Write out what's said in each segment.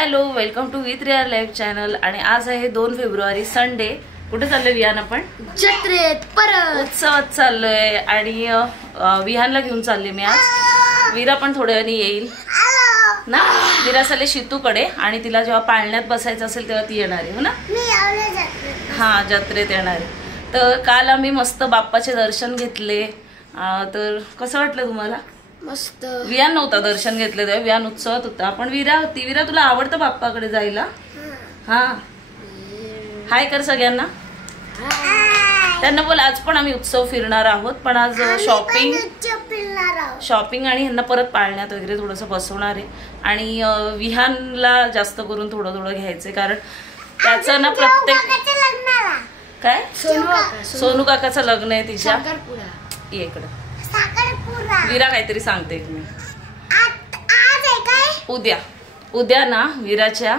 Hello, welcome to with rear life channel. आणि आज आहे 2 फेब्रुवारी संडे। कुठे चाललोय विहान? आपण जत्रेत परत उत्सवात चाललोय आणि विहानला घेऊन चालले मी आज। वीरा पण थोड्या वेळाने येईल ना। वीरा चालले शितूकडे आणि तिला जेव्हा पाळण्यात बसायचं असेल तेव्हा ती येणार आहे, हो ना? हा, जत्रेत येणार आहे। तर काल आम्ही मस्त बाप्पाचे दर्शन घेतले। तर कसं वाटलं तुम्हाला? मस्त। विहान नव्हता दर्शन घेतले तेव्हा, विहान उत्सवात होता। पण वीरा होती। वीरा, तुला आवडतं बाप्पाकडे जायला? हा, हाय कर सगळ्यांना। त्यांना बोल आज पण आम्ही उत्सव फिरणार आहोत, पण आज शॉपिंग आणि ह्यांना परत पाळण्यात वगैरे थोडंसं बसवणार आहे। आणि विहानला जास्त करून थोडं थोडं घ्यायचंय, कारण त्याचं ना प्रत्येक काय सोनू काकाचं लग्न आहे तिच्या इकडं। वीरा काहीतरी सांगते मी। उद्या ना वीराच्या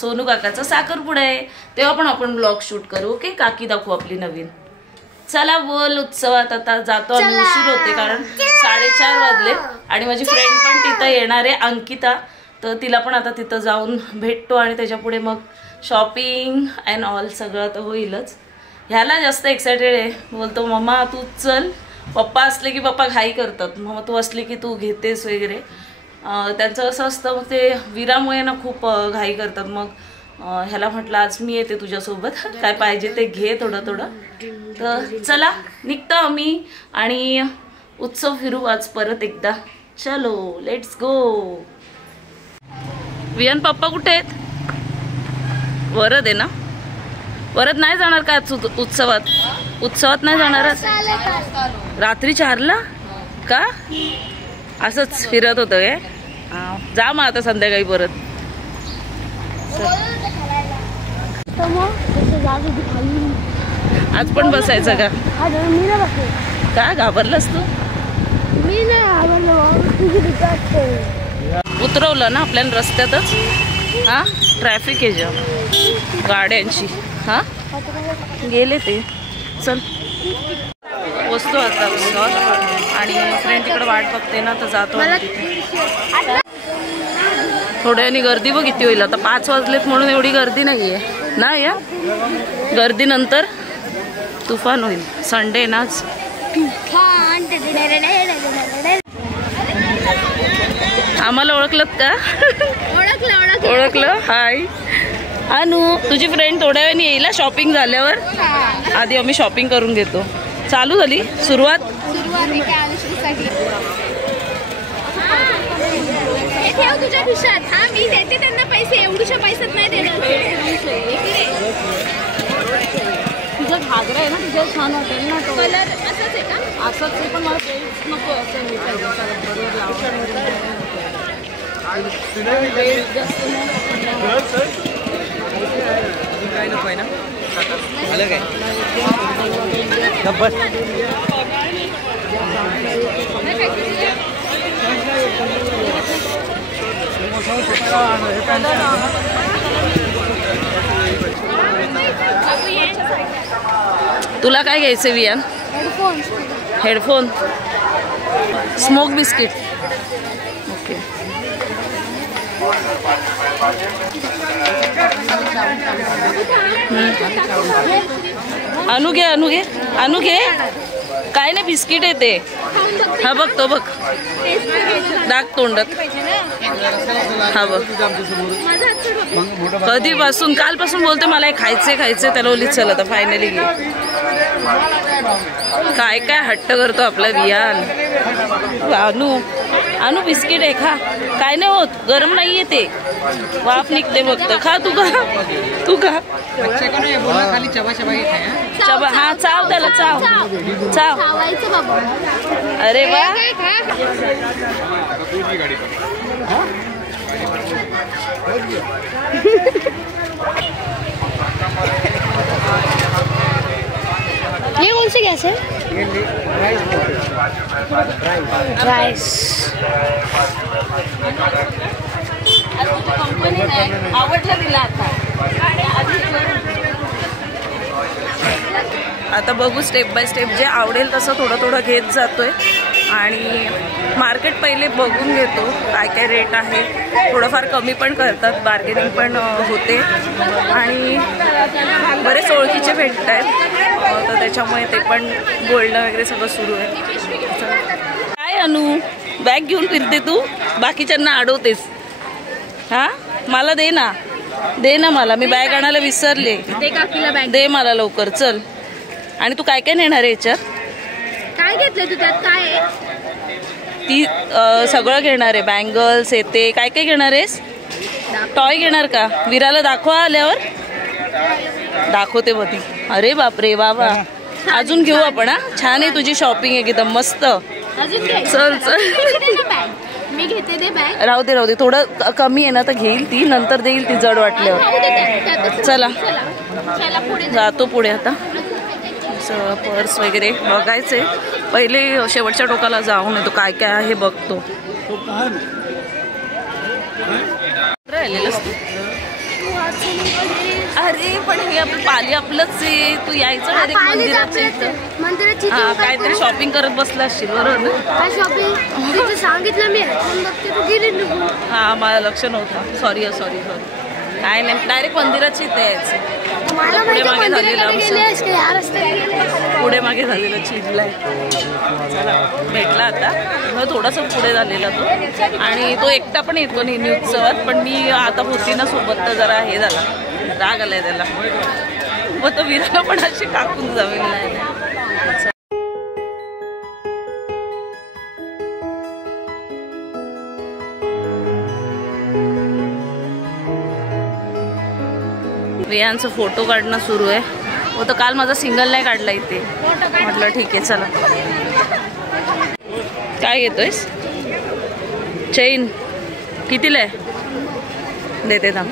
सोनू काकाचा साखरपुडा आहे, तेव्हा पण आपण ब्लॉग शूट करू। ओके, काकी दाखवू आपली नवीन। चला बोल, उत्सवात आता जातो आम्ही। उशीर होते कारण 4:30 वाजले आणि माझी फ्रेंड पण तिथं येणार आहे, अंकिता। तर तिला पण आता तिथं जाऊन भेटतो आणि त्याच्या पुढे मग शॉपिंग अँड ऑल सगळं तर होईलच। ह्याला जास्त एक्सायटेड आहे, बोलतो मम्मा तू चल। पप्पा असले की पप्पा घाई करतात, मग तू असली की तू घेतेस वगैरे। त्यांचं असं असतं, मग ते वीरामुळे ना खूप घाई करतात। मग ह्याला म्हटलं आज मी येते तुझ्यासोबत, काय पाहिजे ते घे थोडं थोडं। तर चला निघतो आम्ही आणि उत्सव फिरू आज परत एकदा। चलो लेट्स गो। विहान पप्पा कुठे आहेत? वरद आहे ना? वरद नाही जाणार का उत्सवात? उत्सवात नाही जाणार? रात्री 4ला का? असंच फिरत होतं काय? जा मग आता संध्याकाळी परत। आज पण बसायचं का? का घाबरलास तू? मी नाही उतरवलं ना आपल्याला रस्त्यातच। हा, ट्रॅफिक आहे जाम गाड्यांची। हा, गेले ते। चल बसतो आता आणि फ्रेंड तिकडे वाट बघते ना, तर जातो तिथे। थोड्यानी गर्दी बघ किती होईल आता। 5 वाजलेत म्हणून एवढी गर्दी नाहीये ना। या गर्दी नंतर तुफान होईल। संडे नाच। आम्हाला ओळखलं का? ओळखलं। हाय अनु, तुझी फ्रेंड थोड्या वेळाने येईल शॉपिंग झाल्यावर। आधी आम्ही शॉपिंग करून घेतो। चालू झाली सुरुवात। तुझ्या खिशात। हा, मी देते त्यांना पैसे, एवढ्याशा पैशात नाही देणार। तुझा घागरा आहे ना, तुझ्या छान वाटेल ना तो। कलर असंच आहे का? असंच आहे, पण मला बेल्ट नको असं मी पाहिजे। काय नको आहे ना? झालं काय? तुला काय घ्यायचं Vihan? Headphone, smoke biscuit. Okay, Anu घे, अनु घे, अनु घे। काय नाही, बिस्किट येते। हा बघ, तो बघ, दाग तोंडात। हा बघ, कधीपासून, कालपासून बोलते मला हे खायचे खायचे। त्याला ओलीच चल आता फायनली घे। काय काय हट्ट करतो आपला विहान। अनु, अनु बिस्किट आहे, खा। काय नाही होत, गरम नाहीये ते, वाफ निघते फक्त। खा तू, खा तू, खा। चबा, हा चाव त्याला, चाव चाव। अरे वा, ये कौन सी गैस है? राइस। आवडलं तिला आता बघू, स्टेप बाय स्टेप जे आवडेल तसं थोडं थोडं घेत जातोय। आणि मार्केट पहिले बघून घेतो काय काय रेट आहे. थोडंफार कमी पण करतात, बार्गेनिंग पण होते आणि बरेच ओळखीचे भेटत आहेत, तर त्याच्यामुळे ते पण बोलणं वगैरे सगळं सुरू आहे. काय अनु बॅग घेऊन फिरते तू, बाकीच्यांना अडवतेस? हां मला दे ना मला, मी बॅग आणायला विसरले. दे मला लवकर, चल. आणि तू काय काय नेणार आहे याच्यात? काय घेतलं तू त्यात? काय आहे? ती सगळं घेणार आहे, बँगल्स येते. काय काय घेणार आहेस? टॉय घेणार का? विराला दाखवा आल्यावर. दाखवते मध्ये. अरे बापरे बाबा, अजून घेऊ आपण. हा छान आहे तुझी शॉपिंग एकदम मस्त. चल मी घेते ते बॅग. राहू दे थोडं कमी आहे ना तर घेईल ती, नंतर देईल ती जड वाटल्यावर. चला जातो पुढे आता. पर्स वगैरे बघायचे, पहिले शेवटच्या टोकाला जाऊन येतो काय काय आहे बघतो. राहिलेलं अरे पण हे आपलं पाली आपलंच आहे. तू यायचं डायरेक्ट मंदिराच्या इथं. हा काहीतरी शॉपिंग करत बसला असशील बरोबर ना? शॉपिंग सांगितलं मी. हा मला लक्ष नव्हतं, सॉरी. काय नाही, डायरेक्ट मंदिराच्या इथे यायचं. पुढे मागे झालेलं चिडलाय. चला भेटला आता, थोडासा पुढे झालेला तो. आणि तो एकटा पण येतो नेहमी उत्सवात, पण मी आता होती ना सोबत तर जरा हे झाला, राग आलाय त्याला. मग तो विराला पण अशी काकून जावेल नाही. वियांचं फोटो काढणं सुरू आहे. हो तर काल माझा सिंगल नाही काढला इथे, म्हटलं ठीक आहे चला. काय घेतोयस? चेन कितीला आहे? देते थांब.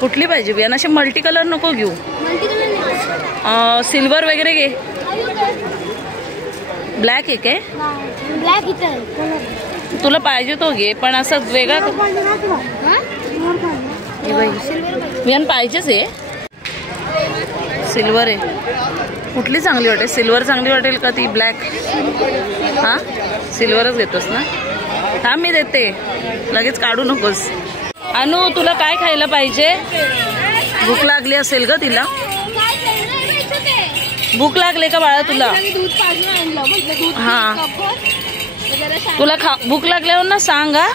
कुठली पाहिजे वियान? अशी मल्टी कलर नको घेऊ, सिल्वर वगैरे घे. ब्लॅक आहे काय? तुला पाहिजे तो घे, पण असं वेगळा वियान पाहिजेच आहे. सिल्वर आहे. कुठली चांगली वाटेल? सिल्वर चांगली वाटेल का ती ब्लॅक? हां सिल्वरच घेतोस ना? थांब मी देते, लगेच काढू नकोस. अनु तुला काय खायला पाहिजे? भूक लागली असेल ग तिला. भूक लागले का बाळा तुला? हां तुला भूक लागल्यावर ना सांगा.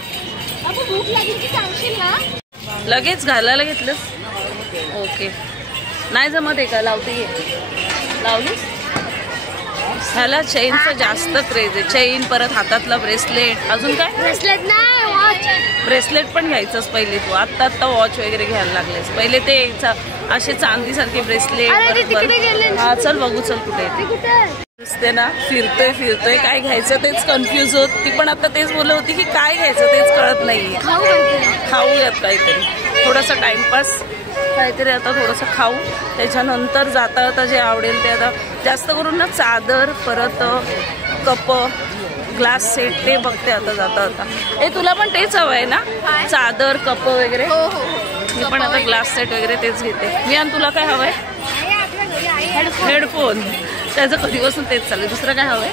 लगेच घालायला घेतलंस? ओके. नाही जमत आहे का? लावते घे. लावलीस? ह्याला चेनचं जास्त क्रेज आहे. चेन, परत हातातला ब्रेसलेट, अजून काय? ब्रेसलेट नाही, वॉच. ब्रेसलेट पण घ्यायचंच पहिले तू. आत्ता वॉच वगैरे घ्यायला लागलेस. पहिले ते असे चांदीसारखे ब्रेसलेट. हा चल बघू, चल कुठे दिसते ना. फिरतोय काय घ्यायचं तेच कन्फ्यूज होत. ती पण आता तेच बोलत होती की काय घ्यायचं तेच कळत नाहीये. खाऊयात काहीतरी, थोडासा टाइमपास काहीतरी. आता थोडंसं खाऊ, त्याच्यानंतर जाता जे आवडेल ते. आता जास्त करून ना चादर, परत कप, ग्लास सेट ते बघते आता जाता. तुला पण तेच हवं आहे ना? चादर, कप वगैरे. मी पण आता ग्लास सेट वगैरे तेच घेते. वियान तुला काय हवंय? हेडफोन. त्याचं कधीपासून तेच चालू. दुसरं काय हवंय?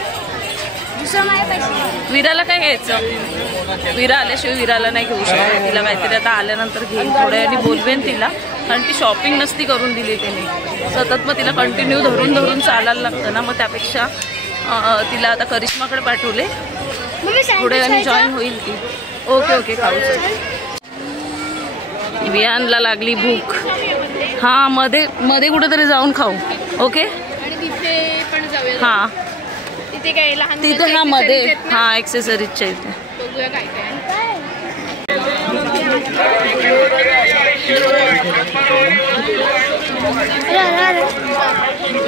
विराला काय घ्यायचं? विरा आल्याशिवाय विराला नाही घेऊ शकत. तिला काहीतरी आता आल्यानंतर घेईन. थोड्या वेळाने बोलवेन तिला, कारण ती शॉपिंग नसती करून दिली तिने. सतत मग तिला कंटिन्यू धरून चालायला लागतं ना. मग त्यापेक्षा तिला आता करिश्माकडे पाठवले, थोड्या वेळाने जॉईन होईल ती. ओके खाऊ. वियानला लागली भूक. हां मध्ये कुठेतरी जाऊन खाऊ. ओके हां तिथे हा मध्ये. हां एक्सेसरीजच्या इथे.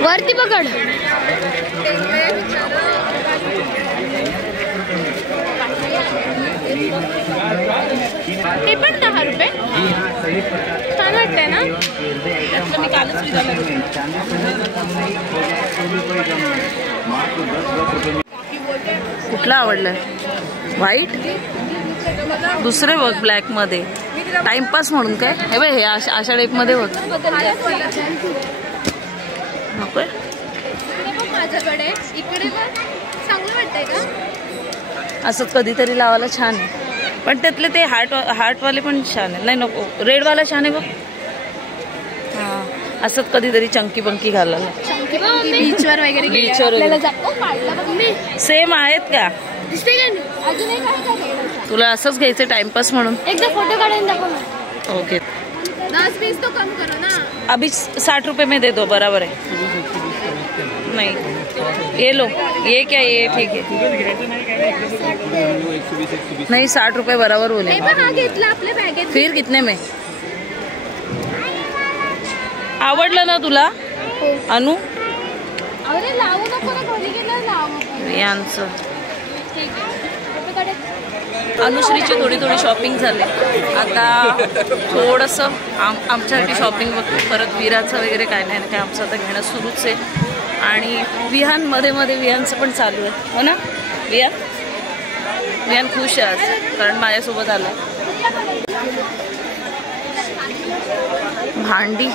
वरती पकड. ते पण 10 रुपये. छान वाटतंय ना? मी कालच कुठला आवडलाय? व्हाईट. दुसरे बघ ब्लॅक मध्ये, टाइमपास म्हणून. काय हे बाय, हे अशा टाईप मध्ये बघ. नकोय माझ्याकडे. इकडे चांगलं वाटतं. असंच कधीतरी लावायला छान आहे. पण त्यातले ते हार्टवाले पण छान आहे. नाही नको, रेडवाला छान आहे बघ. हां, असंच कधीतरी चंकी बंकी घालायला. बीचवर वगैरे सेम आहेत का? तुला असंच घ्यायचं टाइमपास म्हणून? एकदा फोटो काढून दाखव ना. ओके, 10-20 तो कम करो ना. अभी 60 रुपये में दे दो, बराबर है. नहीं ये लो, ये क्या, ये ठीक है. नहीं 60 रुपये बराबर बोले. हा घेतला आपल्या बॅगेत. फिर कितने में? आवडलं ना तुला अनु? अरे लावू नको ना, घरी गेलं लावू. यांचं अनुश्रीची थोडी शॉपिंग झाली. आता थोडंसं आमच्यासाठी शॉपिंग बघतो. परत विराचं वगैरे काय नाही काय, आमचं आता घेणं सुरूच आहे. आणि विहानमध्ये विहानचं पण चालू आहे, हो ना? विहान खुश आहे आज, कारण माझ्यासोबत आलं. भांडी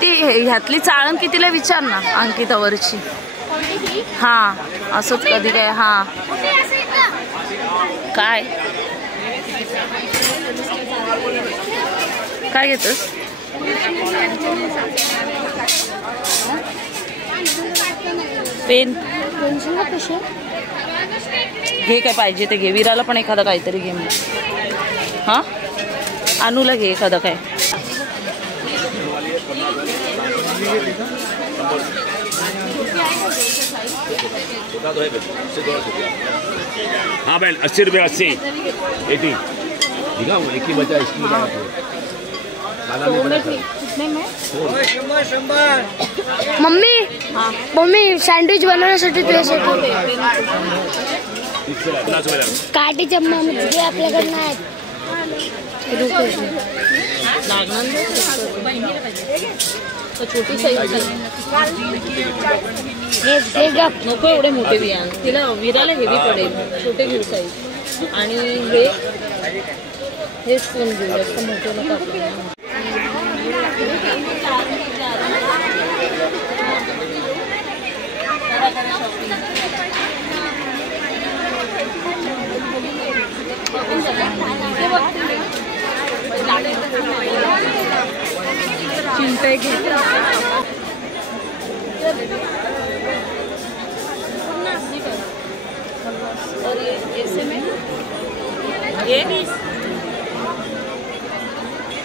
ती ह्यातली चाळण कितीला विचार ना अंकितावरची. हां, असंच कधी काय. हां, काय काय घेतोस? पेन घे, काय पाहिजे ते घे. विराला पण एखादा काहीतरी घे. हां, अनुला घे एखादा काय. हाँ बहन 80 रुपये 80 80 दिखा वो एक ही बचा इसकी मम्मी सँडविच बनवण्यासाठी तुझ्यासाठी काठी चम्मा आपल्याकडे नाही. छोटी साईज नको एवढे मोठे विहान. तिला विराला हेवी पडेल. छोटे घेऊ साईज. आणि हे स्पून घेऊ, जास्त मोठे नको आपल्याला. चिंटे घे. और ये ऐसे में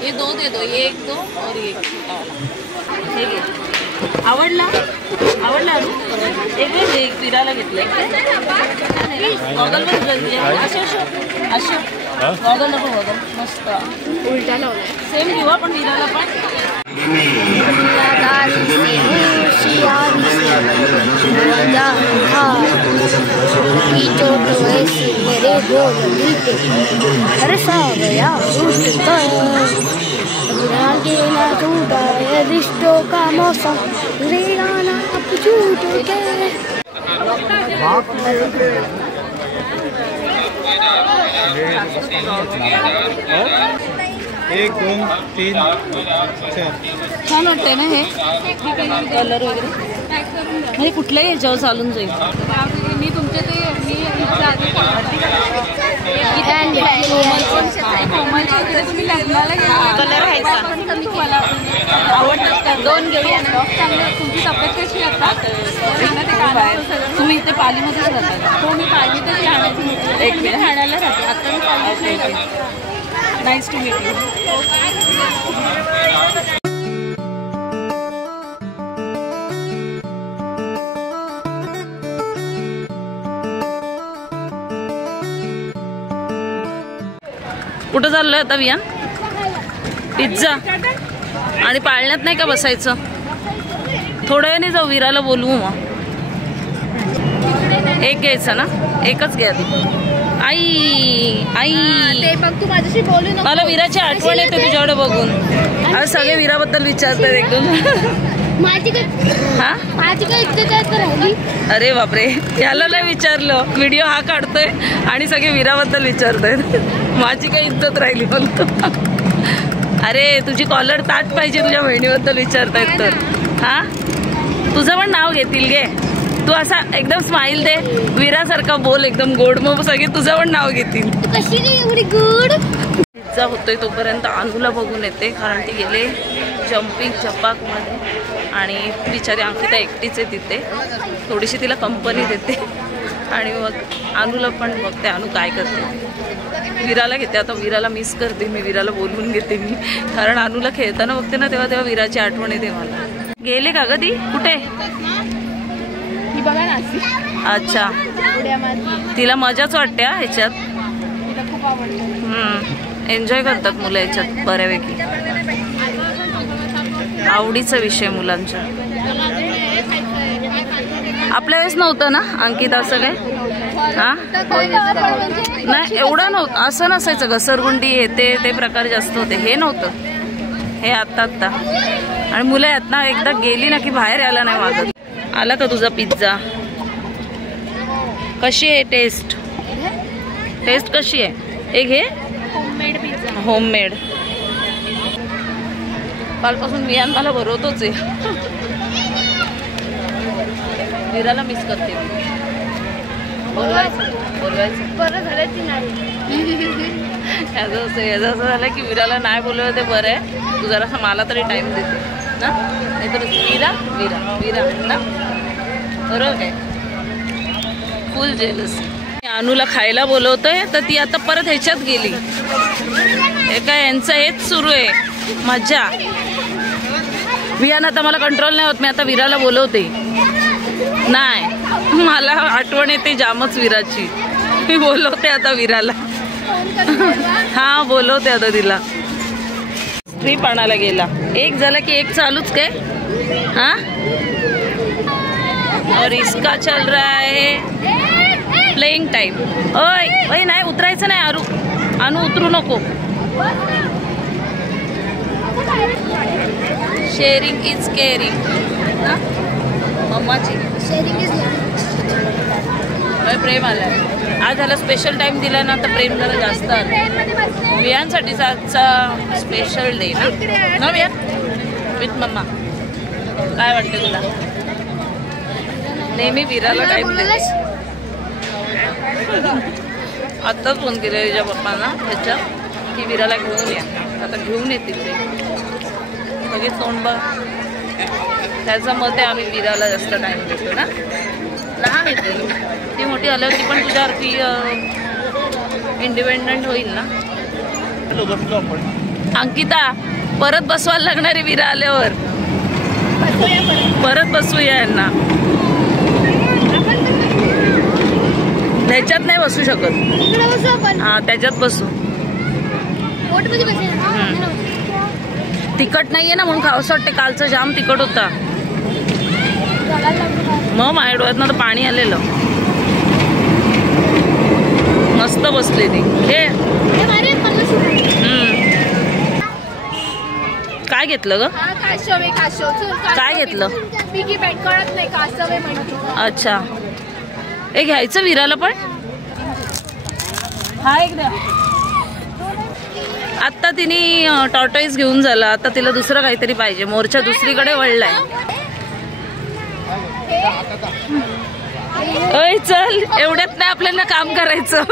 ये 2 दे दो. ये 1 2 और ये हे घे. आवडला एक फिरायला घेतलं. गॉगल पण जल्दी अशा गॉगल नको. गॉगल मस्त उलटा लावला. सेम घेऊ आपण विराला पण. रिश्तों का मौसम एक 2 3 4 छान वाटतंय ना हे कलर वगैरे. म्हणजे कुठल्याही ह्याच्यावर चालून जाईल. मी तुमच्या ते तुम्ही लग्नाला कलर आहे का? आवडतात का? 2 घेऊया. तुमची तब्येत कशी आता? तुम्ही इथे पालीमध्येच राहता? हो, मी पालीतच राहण्याची. एक मिनिट. ठाण्याला राहते. आता मी पालीत. Nice to meet you. कुठं चाललोय आता विहान? पिझ्झा. आणि पाळण्यात नाही का बसायचं? थोड्या वेळाने जाऊ, विराला बोलवू. मग एक घ्यायचं ना? एकच घ्या. आई ते बघ, तू माझ्याशी बोलू नको. मला विराची आठवण येते तुझ्याकडे बघून. आज सगळे विराबद्दल विचारतात एकदम. माझी काय इज्जत राहिली? अरे बापरे, याला नाही विचारलं. व्हिडिओ हा काढतोय आणि सगळे विराबद्दल विचारतायत. माझी काही इज्जत राहिली बोलतो. अरे तुझी कॉलर ताट पाहिजे तुझ्या बहिणीबद्दल विचारतायत तर. हा, तुझं पण नाव घेतील गे. तू असा एकदम स्माइल दे, वीरासारखा बोल एकदम गोड, मग सगळे तुझं पण नाव घेतील. कशी रे एवढी गुड. पिझ्झा होतोय तोपर्यंत अनुला बघून येते, कारण ती गेले जम्पिंग चपाकमध्ये आणि बिचारी अंकिता एकटीच आहे तिथे. थोडीशी तिला कंपनी देते आणि मग अनुला पण बघते अनु काय करते. वीराला घेते, आता वीराला मिस करते मी, वीराला बोलवून घेते मी, कारण अनुला खेळताना बघते ना तेव्हा वीराची आठवण येते मला. गेले का ग ती कुठे? बघा ना. अच्छा, तिला मजाच वाटते ह्याच्यात. खूप आवडतं. एन्जॉय करतात मुलं ह्याच्यात बऱ्यापैकी. आवडीचा विषय मुलांच्या. आपल्या वेळेस नव्हतं ना अंकिता असं काय? हा नाही एवढं नव्हतं, असं नसायचं. घसरगुंडी येते ते प्रकार जास्त होते, हे नव्हतं. हे आत्ता आणि मुलं आहेत ना, एकदा गेली ना की बाहेर यायला नाही मागत. आला का तुझा पिझ्झा? कशी आहे टेस्ट? टेस्ट कशी आहे? एक हे होममेड पिझ्झा. होममेड. कालपासून वियान मला भरवतोच आहे. वीराला मिस करते मी. बोलवायचं बरं झालं ती नाही. याचं असं झालं की वीराला नाही बोलवलं ते बरं आहे. तू जरासा मला तरी टाइम देते ना, नाहीतर वीरा वीरा वीरा ना, बरोबर काय? फुल जेलस. अनुला खायला बोलवतोय तर ती आता परत ह्याच्यात गेली. हे काय यांचं हेच सुरू आहे, मज्जा. वियान आता मला कंट्रोल नाही होत, मी आता वीराला बोलवते. नाही मला आठवण येते जामच वीराची, मी बोलवते आता वीराला. हा बोलवते आता तिला. ट्रिप आणायला गेला, एक झाला की एक चालूच काय. हा और इसका चल रहा है प्लेइंग टाइम. ओय नाही उतरायचं नाही अनु उतरू नको. Sharing is caring. मम्माची शेअरिंग इज प्रेम आलाय. आज ह्याला स्पेशल टाइम दिला ना तर प्रेम जरा जास्त आलं. वियांसाठीचा आजचा स्पेशल डे ना वियान विथ मम्मा. काय वाटते तुला? नेहमी वीराला टाइम देते. आत्ताच फोन केला तिच्या पप्पांना त्याच्या की वीराला घेऊन या. आता घेऊन येतील ते. लगेच तोंड बघ. त्याचं मत आहे आम्ही वीराला जास्त टाइम देतो ना. लहान येते ती, मोठी आल्यावर ती पण तुझ्यावरती इंडिपेंडंट होईल ना. अंकिता परत बसवायला लागणारे वीरा आल्यावर. परत बसूया यांना. ह्याच्यात नाही बसू शकत. हा त्याच्यात बसू. तिखट नाहीये ना म्हणून खावंसं वाटते. कालचं जाम तिखट होता. मग माझ्या डोळ्यातनं तर पाणी आलेलं. मस्त बसले ती. हे काय घेतलं ग? काय घेतलं? अच्छा हे घ्यायचं वीराला पण. हा एक द्या. आत्ता तिने टॉर्टॉईस घेऊन झाला, आता तिला दुसरं काहीतरी पाहिजे. मोर्चा दुसरीकडे वळलाय. ओय चल, एवढ्यात नाही आपल्याला काम करायचं.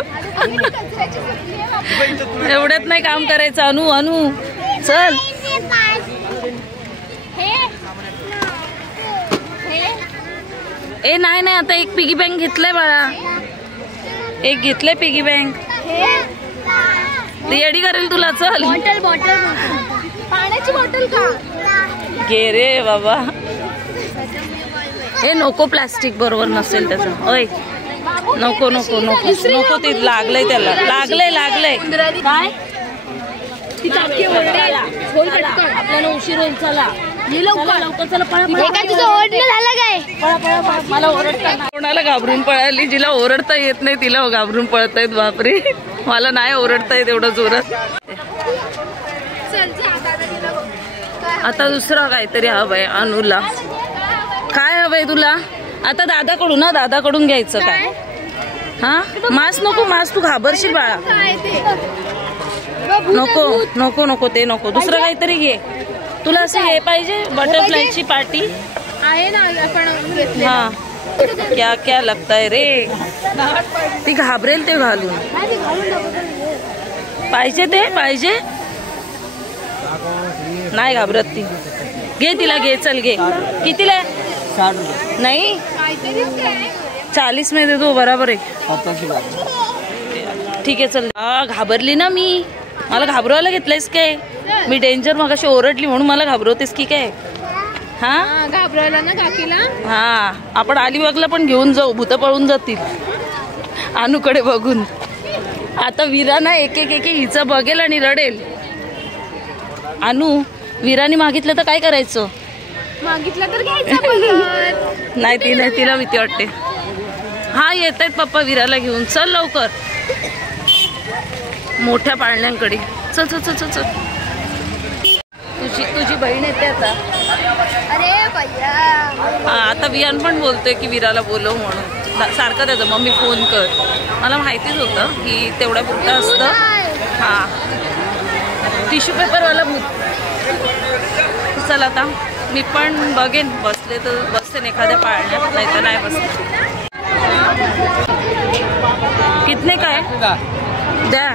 एवढ्यात नाही काम करायचं. अनु अनु चल. ए नाही नाही आता एक पिगी बँक घेतलंय बाळा. एक घेतलंय पिगी बँक. रेडी करेल तुला. चल बॉटल पाण्याची बॉटल का घे रे बाबा. हे नको प्लास्टिक बरोबर नसेल त्याचं. ओय नको नको नको नको. ते लागलंय त्याला. लागलंय काय आपल्याला उशीर होईल. चला लवकर चला. मला ओरडता कोणाला घाबरून पळाली. जिला ओरडता येत नाही तिला घाबरून पळतायत. बापरे मला नाही ओरडता येत एवढं जोरात. आता दुसरं काहीतरी हवंय अनुला. काय हवंय तुला? आता दादाकडून ना, दादाकडून घ्यायचं काय? हा मास नको. मास तू घाबरशील बाळा. नको नको नको ते नको. दुसरं काहीतरी घे. तुला असं हे पाहिजे बटरफ्लायची पार्टी आहे ना आपण. हा क्या क्या लगताय रे. ती घाबरेल ते घालून. पाहिजे ते पाहिजे नाही घाबरत ती. घे तिला घे चल घे. कितीला 60 रुपये नाही 40 में दे दो बराबर आहे. ठीक आहे चल. घाबरली ना मी. मला घाबरवायला घेतलंयस काय. मी डेंजर मगाशी ओरडली म्हणून मला घाबरवतेस की काय. हा घाबरवला ना काकीला. हा आपण अलिबागला पण घेऊन जाऊ. भूत पळून जातील अनुकडे बघून. आता वीरा ना एक एक एक हिचं बघेल आणि रडेल. अनु वीराने मागितलं तर काय करायचं. मागितलं तर घ्यायचं. नाही ती नाही तिला भीती वाटते. हा येत आहेत पप्पा वीराला घेऊन. चल लवकर मोठ्या पाळण्यांकडे. चल चल चल चल चल. तुझी बहीण येते आता. अरे भैया हा आता वियान पण बोलतोय की वीराला बोलव म्हणून. सारखं त्याचं मम्मी फोन कर. मला माहितीच होतं की तेवढ्या पुरतं असतं. हा टिश्यू पेपरवाला भूत. चल आता मी पण बघेन. बसले तर बसते एखाद्या पाळण्यात नाही तर नाही बसते. कितने काय द्या.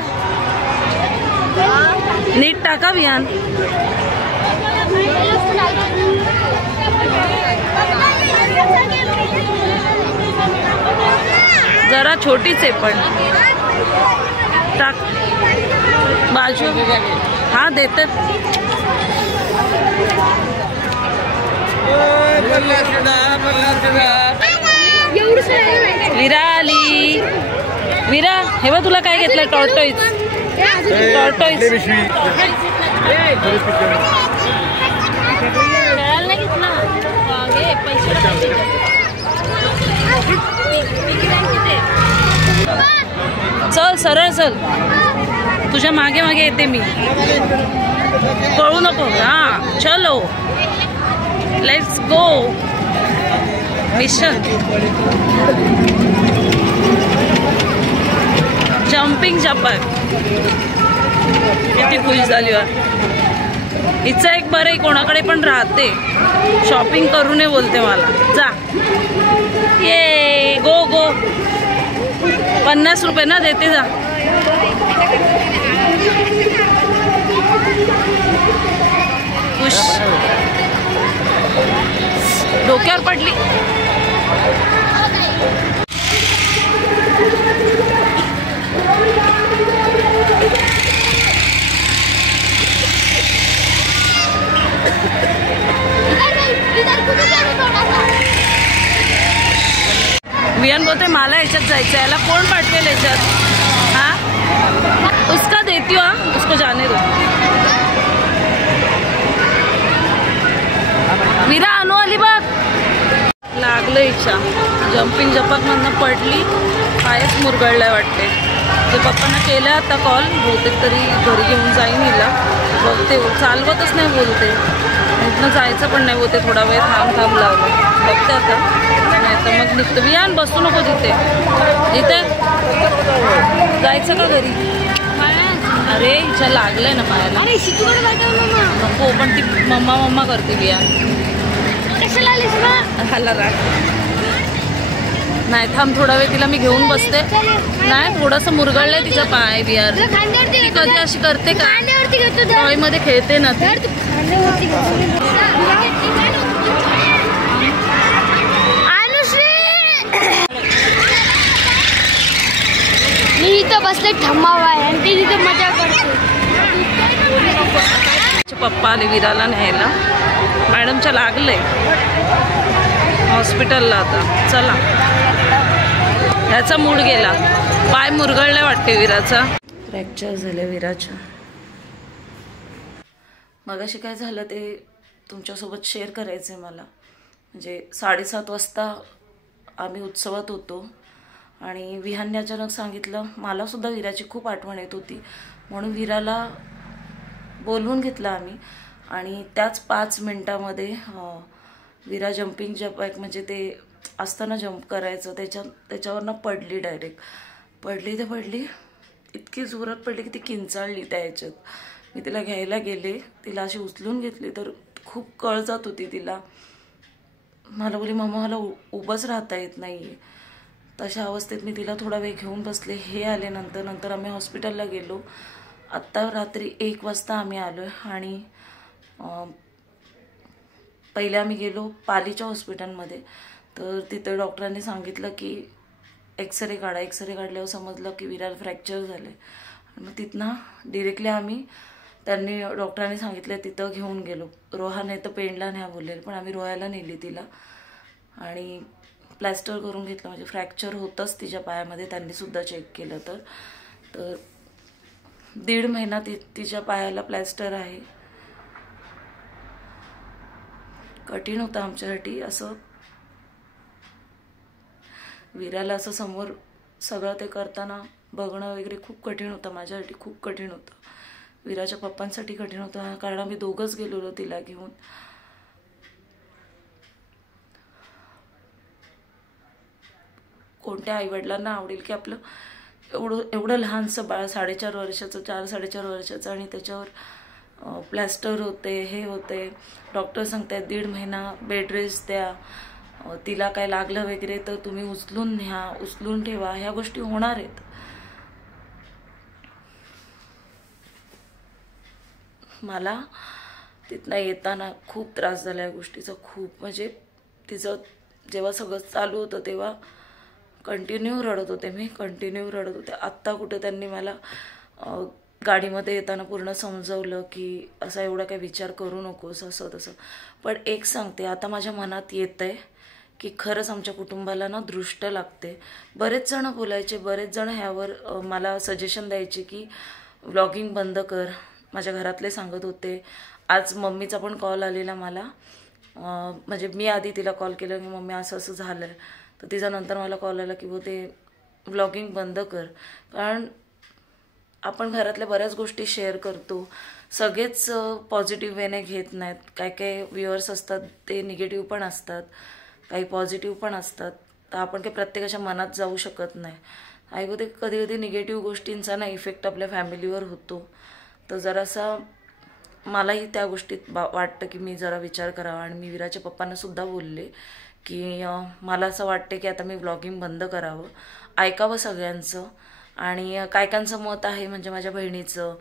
नीट टाका वियान. जरा छोटीच आहे पण टाक. बाजू हा देतात. वीरा आली. वीरा हे बघ तुला काय घेतलं. टॉर्टोइज. टॉर्टोइज चल सरळ चल. तुझ्या मागे मागे येते मी. पळू नको. हा चलो लेट्स गो. मिशन जम्पिंग जपाक. किती खुश झाली. हिचं एक बरं आहे कोणाकडे पण राहते. शॉपिंग करू नये बोलते मला. जा ये गो गो. 50 रुपये ना देते जा. खुश. डोक्यावर पडली. वियान बोलते मला याच्यात जायचं. याला कोण पाठवेल याच्यात. हाँ उसका देती हूँ. हाँ उसको जाने दो. वीरा अनु अलिबाग. लागलं इच्छा. जम्पिंग जपाक मधनं पडली. पायच मुरगळलाय वाटते. ते पप्पांना केलं आता कॉल. बहुतेक तरी घरी घेऊन जाईन हिला. बघते चालवतच नाही बोलते. इथनं जायचं पण नाही बोलते. थोडा वेळ थांब लावलं. बघते आता नाही तर मग निघतो. वियान बसू नको तिथे. इथे जायचं का घरी. अरे हिच्या लागलंय ना पायाला. नको पण ती मम्मा मम्मा करते वियान. हाला राग नाही. थांब थोडा वेळ तिला मी घेऊन बसते. नाही थोडंसं मुरगळलंय तिचा पाय. वियार ती कधी अशी करते का. टॉयमध्ये खेळते ना ती. मी इथं बसले ठम्मावा आहे आणि ती तिथे मजा करते. पप्पा आले वीराला न्यायला. मॅडमच्या लागलंय हॉस्पिटलला आता. चला ह्याचा मूड गेला. पाय मुरगळले वाटते वीराचा. फ्रॅक्चर झाले वीराच्या. मगाशी काय झालं ते तुमच्यासोबत शेअर करायचं आहे मला. म्हणजे 7:30 वाजता आम्ही उत्सवात होतो आणि विहानने अचानक सांगितलं. मला सुद्धा वीराची खूप आठवण येत होती म्हणून वीराला बोलवून घेतलं आम्ही. आणि त्याच 5 मिनिटामध्ये वीरा जम्पिंग जपॅक म्हणजे ते असताना जम्प करायचं त्याच्यावरनं पडली. डायरेक्ट पडली. इतकी जोरात पडली की ती किंचाळली त्या ह्याच्यात. मी तिला घ्यायला गेले. तिला अशी उचलून घेतली तर खूप कळ जात होती तिला. मला बोली मम्मा मला उभंच राहता येत नाही आहे. तशा अवस्थेत मी तिला थोडा वेळ घेऊन बसले. हे आले नंतर आम्ही हॉस्पिटलला गेलो. आत्ता रात्री 1 वाजता आम्ही आलो आहे. आणि पहिले आम्ही गेलो पालीच्या हॉस्पिटलमध्ये. तर तिथे डॉक्टरांनी सांगितलं की एक्सरे काढा. एक्सरे काढल्यावर समजलं की विराला फ्रॅक्चर झालं आहे. मग तिथनं डिरेक्टली आम्ही त्यांनी डॉक्टरांनी सांगितलं तिथं घेऊन गेलो. रोहाने तर पेंडला न्या बोललेलं, पण आम्ही रोहायला नेली तिला आणि प्लॅस्टर करून घेतलं. म्हणजे फ्रॅक्चर होतंच तिच्या पायामध्ये, त्यांनीसुद्धा चेक केलं. तर 1.5 महिना तिच्या पायाला प्लॅस्टर आहे. कठीण होतं आमच्यासाठी. असं विराला असं समोर सगळं ते करताना बघणं वगैरे खूप कठीण होतं. माझ्यासाठी खूप कठीण होतं. विराच्या पप्पांसाठी कठीण होतं, कारण आम्ही दोघंच गेलेलो तिला घेऊन. कोणत्या आईवडिलांना आवडेल की आपलं एवढं लहानसं बाळ 4.5 वर्षाचं 4-4.5 वर्षाचं आणि त्याच्यावर प्लॅस्टर होते, हे होते. डॉक्टर सांगतात 1.5 महिना बेड रेस्ट द्या. तिला काय लागलं वगैरे तर तुम्ही उचलून न्या, उचलून ठेवा. ह्या गोष्टी होणार आहेत. मला तिथनं येताना खूप त्रास झाला या गोष्टीचा. खूप म्हणजे तिचं जेव्हा सगळं चालू होतं तेव्हा कंटिन्यू रडत होते मी. आत्ता कुठं त्यांनी मला गाडीमध्ये येताना पूर्ण समजवलं की असा एवढा काही विचार करू नकोस असं तसं. पण एक सांगते, आता माझ्या मनात येतंय की खरंच आमच्या कुटुंबाला ना दृष्ट लागते. बरेच जण बोलायचे, बरेच जण ह्यावर मला सजेशन द्यायचे की व्लॉगिंग बंद कर. माझ्या घरातले सांगत होते. आज मम्मीचा पण कॉल आलेला मला. म्हणजे मी आधी तिला कॉल केला की मम्मी असं असं झालं आहे. तर तिचा नंतर मला कॉल आला की वो ते व्लॉगिंग बंद कर. कारण आपण घरातल्या बऱ्याच गोष्टी शेअर करतो. सगळेच पॉझिटिव्ह वेने घेत नाहीत. काही व्ह्युअर्स असतात ते निगेटिव्ह पण असतात, काही पॉझिटिव्ह पण असतात. तर आपण काही प्रत्येकाच्या मनात जाऊ शकत नाही. आई ते कधी निगेटिव्ह गोष्टींचा ना इफेक्ट आपल्या फॅमिलीवर होतो. तर जरासा मलाही त्या गोष्टीत वाटतं की मी जरा विचार करावा. आणि मी विराच्या पप्पांना सुद्धा बोलले की मला असं वाटते की आता मी व्लॉगिंग बंद करावं, ऐकावं सगळ्यांचं. आणि कायकांचं मत आहे, म्हणजे माझ्या बहिणीचं,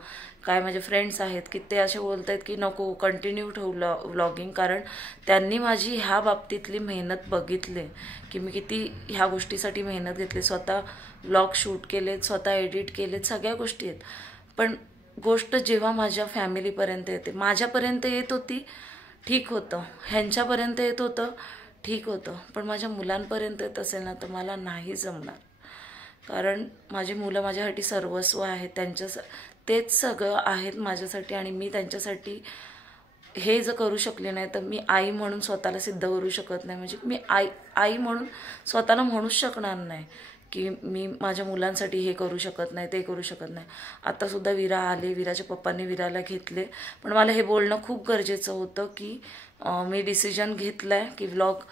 काय माझे फ्रेंड्स आहेत की ते असे बोलत आहेत की नको कंटिन्यू ठेवलं व्लॉगिंग. कारण त्यांनी माझी ह्या बाबतीतली मेहनत बघितली की मी किती ह्या गोष्टीसाठी मेहनत घेतली. स्वतः व्लॉग शूट केलेत, स्वतः एडिट केलेत, सगळ्या गोष्टी आहेत. पण गोष्ट जेव्हा माझ्या फॅमिलीपर्यंत येते, माझ्यापर्यंत येत होती ठीक होतं, ह्यांच्यापर्यंत येत होतं ठीक होतं, पण माझ्या मुलांपर्यंत येत असेल ना तर मला नाही जमणार. कारण माझी मुलं माझ्यासाठी सर्वस्व आहेत. तेच सगळं आहेत माझ्यासाठी. आणि मी त्यांच्यासाठी हे जर करू शकले नाही तर मी आई म्हणून स्वतःला सिद्ध करू शकत नाही. म्हणजे मी आई म्हणून स्वतःला म्हणूच शकणार नाही की मी माझ्या मुलांसाठी हे करू शकत नाही, ते करू शकत नाही. आत्तासुद्धा विरा आले, विराच्या पप्पांनी विराला घेतले. पण मला हे बोलणं खूप गरजेचं होतं की मी डिसिजन घेतलं आहे की व्लॉग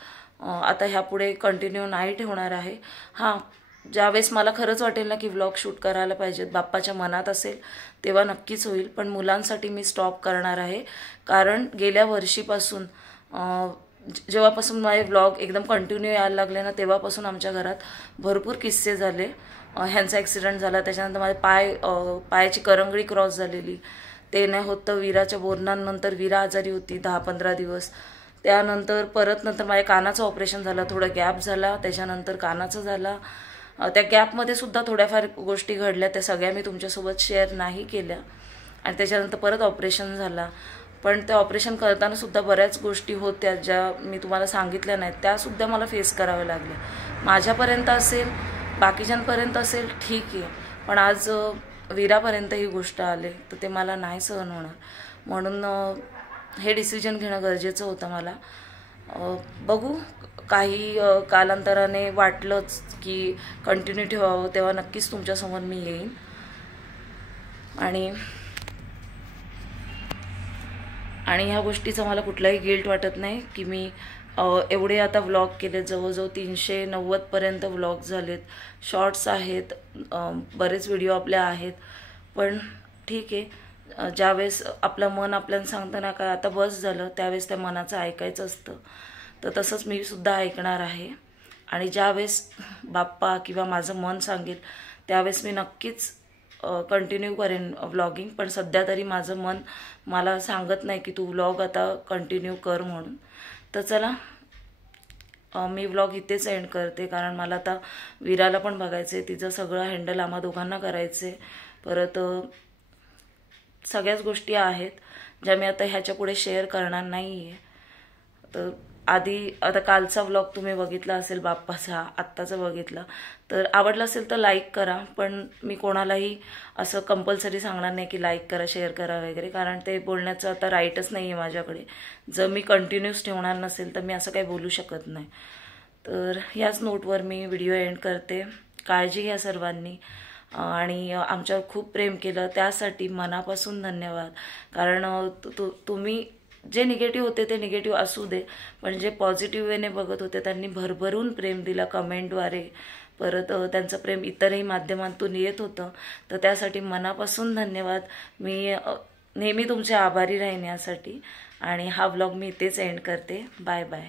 आता ह्यापुढे कंटिन्यू नाही ठेवणार आहे. हां, ज्यावेळेस मला खरंच वाटेल ना की व्लॉग शूट करायला पाहिजेत, बाप्पाच्या मनात असेल तेव्हा नक्कीच होईल. पण मुलांसाठी मी स्टॉप करणार आहे. कारण गेल्या वर्षीपासून जेव्हापासून माझे व्लॉग एकदम कंटिन्यू यायला लागले ना तेव्हापासून आमच्या घरात भरपूर किस्से झाले. ह्यांचा ॲक्सिडेंट झाला, त्याच्यानंतर माझे पायाची करंगळी क्रॉस झालेली, ते नाही होतं. विराच्या बोरणांनंतर विरा आजारी होती 10-15 दिवस. त्यानंतर नंतर माझ्या कानाचं ऑपरेशन झालं, थोडा गॅप झाला, त्याच्यानंतर कानाचं झाला. त्या गॅपमध्ये सुद्धा थोड्याफार गोष्टी घडल्या, त्या सगळ्या मी तुमच्यासोबत शेअर नाही केल्या. आणि त्याच्यानंतर परत ऑपरेशन झाला. पण ते ऑपरेशन करताना सुद्धा बऱ्याच गोष्टी होत्या ज्या मी तुम्हाला सांगितल्या नाहीत, त्यासुद्धा मला फेस कराव्या लागल्या. माझ्यापर्यंत असेल, बाकीच्यांपर्यंत असेल ठीक आहे, पण आज विरापर्यंत ही गोष्ट आले तर ते मला नाही सहन होणार. म्हणून हे डिसिजन घेणं गरजेचं होतं मला. बघू, काही कालांतराने वाटलंच की कंटिन्यू ठेवावं तेव्हा नक्कीच तुमच्यासमोर मी येईन. आणि ह्या गोष्टीचा मला कुठलाही गिल्ट वाटत नाही की मी एवढे आता व्लॉग केलेत, जवळजवळ 390पर्यंत व्लॉग झालेत, शॉर्ट्स आहेत, बरेच व्हिडिओ आपल्या आहेत. पण ठीक आहे, ज्यावेळेस आपलं मन आपल्याला सांगतं ना काय आता बस झालं, त्यावेळेस त्या मनाचं ऐकायचं असतं. तर तसंच मी सुद्धा ऐकणार आहे. आणि ज्यावेळेस बाप्पा किंवा माझं मन सांगेल त्यावेळेस मी नक्कीच कंटिन्यू करेन व्लॉगिंग. पण सध्या तरी माझं मन मला सांगत नाही की तू व्लॉग आता कंटिन्यू कर म्हणून. तर चला मी व्लॉग इथेच एंड करते, कारण मला आता विराला पण बघायचं आहे, तिचं सगळं हँडल आम्हा दोघांना करायचं आहे. परत सगळ्याच गोष्टी आहेत ज्या मी आता ह्याच्या पुढे शेअर करणार नाही आहे. तर आधी आता कालचा व्लॉग तुम्ही बघितला असेल बाप्पाचा, आत्ताचा बघितला, तर आवडला असेल तर लाईक करा. पण मी कोणालाही असं कंपल्सरी सांगणार नाही की लाईक करा, शेअर करा वगैरे, कारण ते बोलण्याचं आता राईटच नाही आहे माझ्याकडे. जर मी कंटिन्यूस ठेवणार नसेल तर मी असं काही बोलू शकत नाही. तर याच नोटवर मी व्हिडिओ एंड करते. काळजी घ्या सर्वांनी आणि आमच्यावर खूप प्रेम केलं त्यासाठी मनापासून धन्यवाद. कारण तुम्ही जे निगेटिव्ह होते ते निगेटिव्ह असू दे, पण जे पॉझिटिव्ह वेने बघत होते त्यांनी भरभरून प्रेम दिला कमेंटद्वारे. परत त्यांचं प्रेम इतरही माध्यमांतून येत होतं, तर त्यासाठी मनापासून धन्यवाद. मी नेहमी तुमचे आभारी राहीन यासाठी. आणि हा व्लॉग मी इथेच एंड करते. Bye bye.